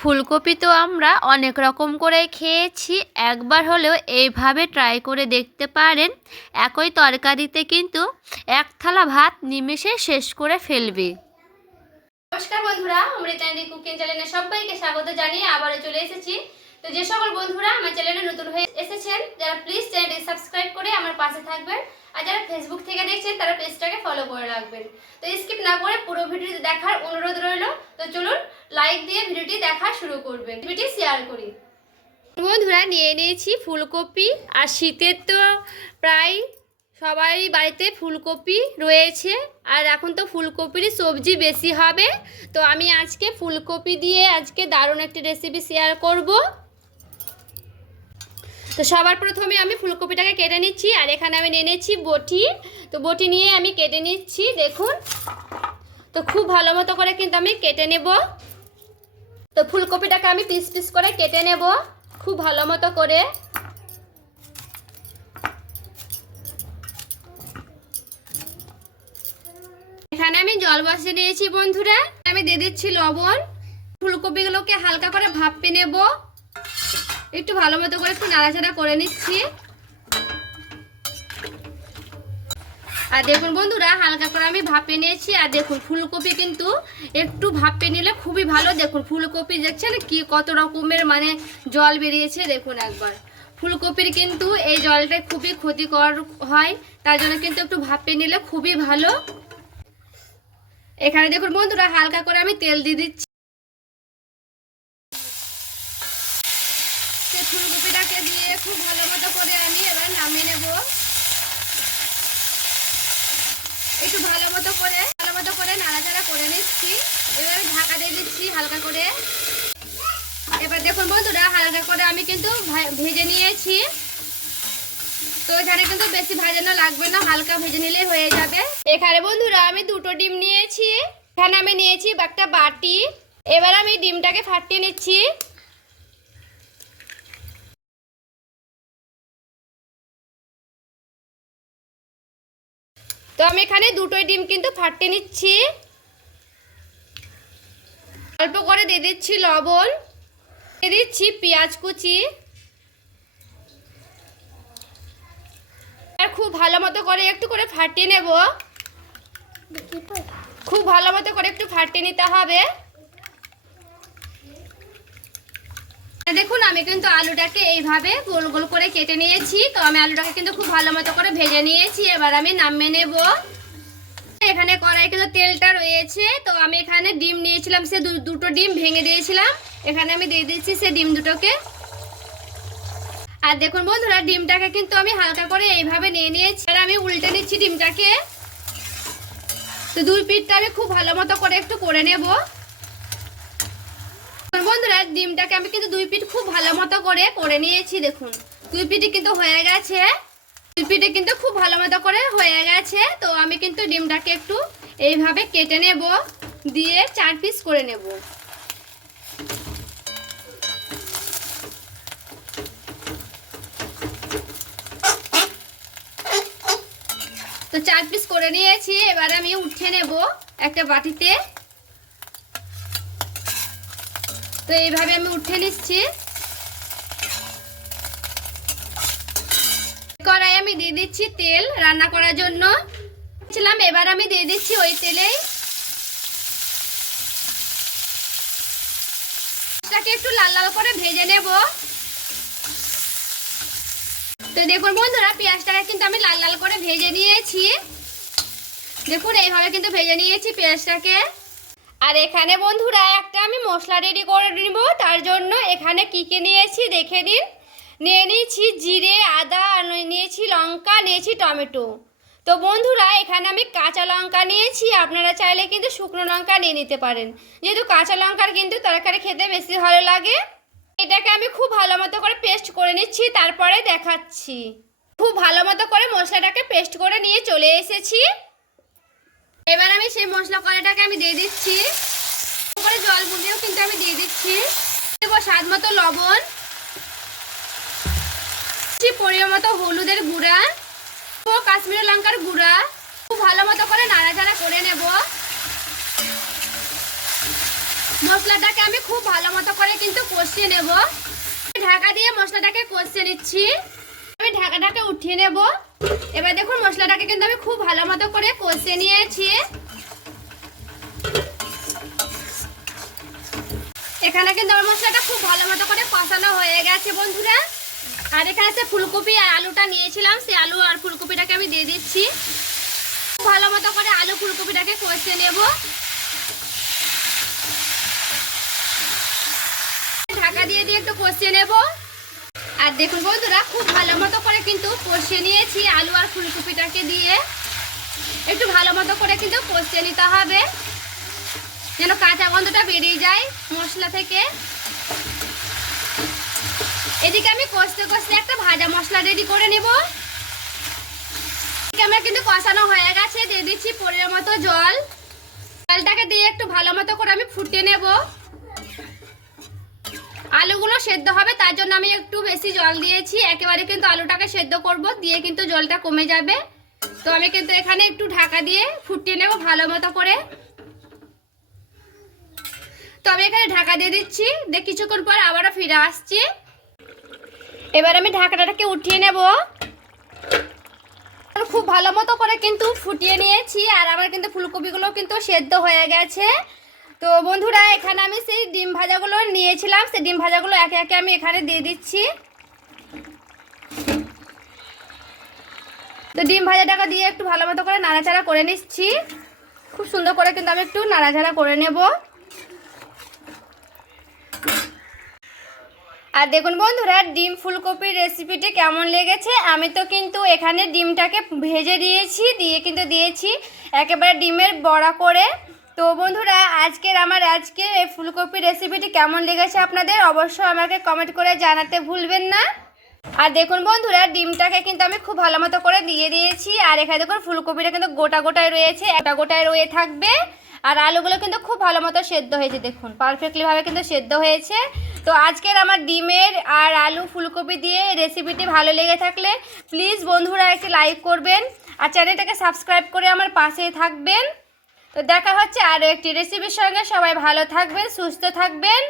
ফুলকপি তো আমরা অনেক রকম করে খেয়েছি, একবার হলেও এইভাবে ট্রাই করে দেখতে পারেন। একই তরকারিতে কিন্তু এক থালা ভাত নিমেষে শেষ করে ফেলবে। নমস্কার বন্ধুরা অমৃতান্ডি কুকিং চ্যানেলে সবাইকে স্বাগত জানিয়ে আবারও চলে এসেছি। তো যে সকল বন্ধুরা আমার চ্যানেলে নতুন হয়ে এসেছেন, যারা প্লিজ চ্যানেলটি সাবস্ক্রাইব করে আমার পাশে থাকবেন, আর যারা ফেসবুক থেকে দেখছেন, তারা পেজটাকে ফলো করে রাখবেন। তো স্কিপ না করে পুরো ভিডিওটি দেখার অনুরোধ রইল। তো চলুন লাইক দিয়ে ভিডিওটি দেখা শুরু করবেন। ভিডিওটি শেয়ার করি। বন্ধুরা নিয়ে নিয়েছি ফুলকপি, আর শীতের তো প্রায় সবাই বাড়িতে ফুলকপি রয়েছে, আর এখন তো ফুলকপির সবজি বেশি হবে। তো আমি আজকে ফুলকপি দিয়ে আজকে দারুণ একটি রেসিপি শেয়ার করব। তো সবার প্রথমে আমি ফুলকপিটাকে কেটে নিচ্ছি, আর এখানে আমি নিয়ে নিচ্ছি বটি। তো বটি নিয়ে আমি কেটে নিচ্ছি, দেখুন। তো খুব ভালো মতো করে কিন্তু আমি কেটে নেব। তো ফুলকপিটাকে আমি পিস পিস করে কেটে নেব, খুব ভালো মতো করে। এখানে আমি জল বসিয়ে নিয়েছি বন্ধুরা। আমি দিয়ে দিচ্ছি লবণ। ফুলকপিগুলোকে হালকা করে ভাপে নেব। একটু ভালো মতো করে একটু নাড়াচাড়া করে নিচ্ছি। আর দেখুন বন্ধুরা, হালকা করে আমি ভাপে নিয়েছি, আর দেখুন ফুলকপি কিন্তু একটু ভাপে নিলে খুবই ভালো। দেখুন ফুলকপি দেখছেন কি, কত রকমের মানে জল বেরিয়েছে, দেখুন একবার। ফুলকপির কিন্তু এই জলটা খুবই ক্ষতিকর হয়, তার জন্য কিন্তু একটু ভাপে নিলে খুবই ভালো। এখানে দেখুন বন্ধুরা, হালকা করে আমি তেল দিয়ে দিচ্ছি। ফুলকপিটাকে দিয়ে খুব ভালো মতো করে আমি এবার নামিয়ে নেব। একটু ভালো মতো করে, ভালো মতো করে নাড়াচাড়া করে নিচ্ছি। এবার আমি ঢাকা দিয়ে দিচ্ছি হালকা করে। এবার দেখুন বন্ধুরা, হালকা করে আমি কিন্তু ভেজে নিয়েছি। তো এখানে কিন্তু বেশি ভাজানো লাগবে না, হালকা ভেজে নিলেই হয়ে যাবে। এখানে বন্ধুরা আমি দুটো ডিম নিয়েছি। এখানে আমি নিয়েছি একটা বাটি। এবার আমি ডিমটাকে ফাটিয়ে নিচ্ছি। তো আমি এখানে দুটোই ডিম কিন্তু ফাটিয়ে নিচ্ছি। অল্প করে দিয়ে দিচ্ছি লবণ, দিয়ে দিচ্ছি পেঁয়াজ কুচি। আর খুব ভালো মতো করে একটু করে ফাটিয়ে নেব। খুব ভালো মতো করে একটু ফাটিয়ে নিতে হবে। দেখুন, আমি কিন্তু আলুটাকে এইভাবে গোল গোল করে কেটে নিয়েছি। তো আমি আলুটাকে কিন্তু খুব ভালো মতো করে ভেজে নিয়েছি। এবার আমি নামিয়ে নেব। এখানে কড়াই কিন্তু তেলটা রয়েছে। তো আমি এখানে ডিম নিয়েছিলাম, সে দুটো ডিম ভেঙে দিয়েছিলাম। এখানে আমি দিয়ে দিচ্ছি সে ডিম দুটোকে। আর দেখুন বন্ধুরা, ডিমটাকে কিন্তু আমি হালকা করে এইভাবে নিয়ে নিয়েছি। আর আমি উল্টে নিচ্ছি ডিমটাকে। তো দুই পিঠটা আমি খুব ভালো মতো করে একটু করে নেব। বন্ধুরা ডিমটাকে আমি কিন্তু দুই পিঠ খুব ভালো মতো করে করে নিয়েছি, দেখুন। দুই পিঠে কিন্তু হয়ে গেছে। দুই পিঠে কিন্তু খুব ভালো মতো করে হয়ে গেছে। তো আমি কিন্তু ডিমটাকে একটু এইভাবে কেটে নেব, দিয়ে চার পিস করে নেব। তো চার পিস করে নিয়েছি, এবার আমি উঠে নেব একটা বাটিতে। তো এইভাবে আমি উঠে নিচ্ছি। কড়াই আমি দিয়ে দিচ্ছি তেল রান্না করার জন্য। ছিলাম, এবার আমি দিয়ে দিচ্ছি ওই তেলেই। এটাকে একটু লাল লাল করে ভেজে নেব। তো দেখুন বন্ধুরা, পেঁয়াজটাকে কিন্তু আমি লাল লাল করে ভেজে নিয়েছি। দেখুন, এইভাবে কিন্তু ভেজে নিয়েছি পেঁয়াজটাকে। আর এখানে বন্ধুরা, একটা আমি মশলা রেডি করে নিব। তার জন্য এখানে কী কী নিয়েছি দেখে দিন নিয়ে নিয়েছি জিরে, আদা নিয়েছি লঙ্কা, নিয়েছি টমেটো। তো বন্ধুরা, এখানে আমি কাঁচা লঙ্কা নিয়েছি। আপনারা চাইলে কিন্তু শুকনো লঙ্কা নিয়ে নিতে পারেন। যেহেতু কাঁচা লঙ্কার কিন্তু তরকারি খেতে বেশি ভালো লাগে। এটাকে আমি খুব ভালো মতো করে পেস্ট করে নিচ্ছি, তারপরে দেখাচ্ছি। খুব ভালো মতো করে মশলাটাকে পেস্ট করে নিয়ে চলে এসেছি। এবার আমি সেই মশলা কড়াইটাকে আমি দিয়ে দিচ্ছি। করে জল বুঝেও কিন্তু আমি দিয়ে দিচ্ছি। দেবো স্বাদ মতো লবণ। পরিমাণ মতো হলুদের গুঁড়া ও কাশ্মীরি লঙ্কার গুঁড়া। খুব ভালো মতো করে নাড়াচাড়া করে নেব। মশলাটাকে আমি খুব ভালো মতো করে কিন্তু কষিয়ে নেব। ঢাকা দিয়ে মশলাটাকে কষিয়ে নিচ্ছি। ঢাকাটাকে উঠিয়ে নেব। এবার দেখুন মশলাটাকে কিন্তু আমি খুব ভালো মতো করে কষিয়ে নিয়েছি। এখানে কিন্তু আমার মশলাটা খুব ভালো মতো করে কষানো হয়ে গেছে বন্ধুরা। আর এখানে আছে ফুলকপি আর আলুটা নিয়েছিলাম, সেই আলু আর ফুলকপিটাকে আমি দিয়ে দিচ্ছি। খুব ভালো মতো করে আলু ফুলকপিটাকে কষিয়ে নেব। ঢাকা দিয়ে দিয়ে একটু কষিয়ে নেব। আর দেখুন বন্ধুরা, খুব ভালো মতো করে কিন্তু কষিয়ে নিয়েছি আলু আর ফুলকপিটাকে দিয়ে। একটু ভালো মতো করে কিন্তু কষিয়ে নিতে হবে, যেন কাঁচা গন্ধটা বেরিয়ে যায় মশলা থেকে। এদিকে আমি কষতে কষতে একটা ভাজা মশলা রেডি করে নেব। আমার কিন্তু কষানো হয়ে গেছে, দিয়ে দিচ্ছি পরের মতো জল। জলটাকে দিয়ে একটু ভালো মতো করে আমি ফুটিয়ে নেব। আলুগুলো সেদ্ধ হবে, তার জন্য আমি একটু বেশি জল দিয়েছি। একেবারে কিন্তু আলুটাকে সেদ্ধ করব, দিয়ে কিন্তু জলটা কমে যাবে। তো আমি কিন্তু এখানে একটু ঢাকা দিয়ে ফুটিয়ে নেব ভালো মতো করে। তো আমি এখানে ঢাকা দিয়ে দিচ্ছি দেখ কিছুক্ষণ পর আবারও ফিরে আসছি। এবার আমি ঢাকাটাকে উঠিয়ে নেব। খুব ভালো মতো করে কিন্তু ফুটিয়ে নিয়েছি, আর আমার কিন্তু ফুলকপিগুলো কিন্তু সেদ্ধ হয়ে গেছে। তো বন্ধুরা, এখানে আমি সেই ডিম ভাজাগুলো নিয়েছিলাম। সেই ডিম ভাজাগুলো একে একে আমি এখানে দিয়ে দিচ্ছি। তো ডিম ভাজাটাকে দিয়ে একটু ভালো মতো করে নাড়াচাড়া করে নিচ্ছি। খুব সুন্দর করে কিন্তু আমি একটু নাড়াচাড়া করে নেব। আর দেখুন বন্ধুরা, ডিম ফুলকপির রেসিপিটি কেমন লেগেছে? আমি তো কিন্তু এখানে ডিমটাকে ভেজে দিয়েছি, দিয়ে কিন্তু দিয়েছি একেবারে ডিমের বড়া করে। তো বন্ধুরা, আজকের আমার, আজকের এই ফুলকপির রেসিপিটি কেমন লেগেছে আপনাদের অবশ্যই আমাকে কমেন্ট করে জানাতে ভুলবেন না। আর দেখুন বন্ধুরা, ডিমটাকে কিন্তু আমি খুব ভালো মতো করে দিয়ে দিয়েছি। আর এখানে দেখুন, ফুলকপিটা কিন্তু গোটা গোটায় রয়েছে, একটা গোটায় রয়ে থাকবে। আর আলুগুলো কিন্তু খুব ভালো মতো সেদ্ধ হয়েছে, দেখুন পারফেক্টলিভাবে কিন্তু সেদ্ধ হয়েছে। তো আজকের আমার ডিমের আর আলু ফুলকপি দিয়ে রেসিপিটি ভালো লেগে থাকলে প্লিজ বন্ধুরা একটি লাইক করবেন। আর চ্যানেলটাকে সাবস্ক্রাইব করে আমার পাশে থাকবেন। তো দেখা হচ্ছে আরও একটি রেসিপির সঙ্গে। সবাই ভালো থাকবেন সুস্থ থাকবেন।